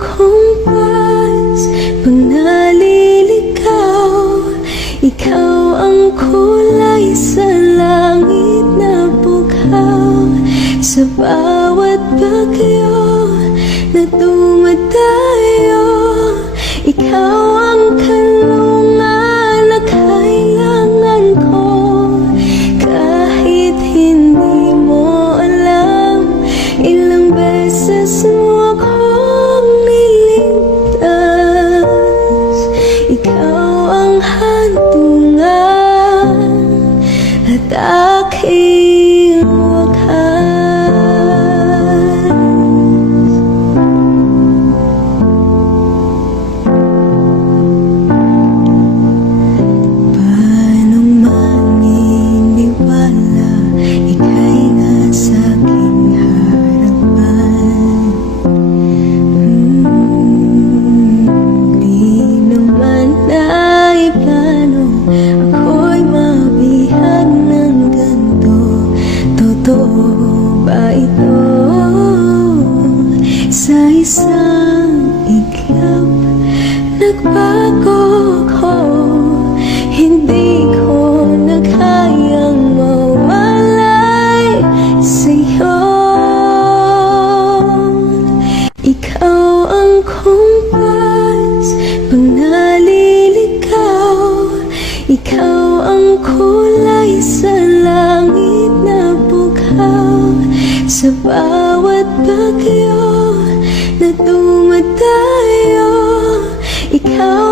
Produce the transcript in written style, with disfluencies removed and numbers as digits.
kumpas pag naliligaw. Ikaw ang kulay sa langit na bukaw. Sa bawat bagyo na dumadayo, ikaw ang kalungan na kailangan ko. Kahit hindi mo alam, ilang beses mo akong niligtas. Ikaw ang hantungan at aking wakas. Paano maniniwala, ika'y nasa aking harapan? Di naman naiplano ako'y mabihag ng ganito. Totoo ba ito? Sa isang iglap, nagbago ko. Hindi ko na kayang mawalay sa'yo. Ikaw ang kumpas pag naliligaw. Ikaw ang kulay sa langit na bukaw. Sa bawat bagyo na dumadayo, ikaw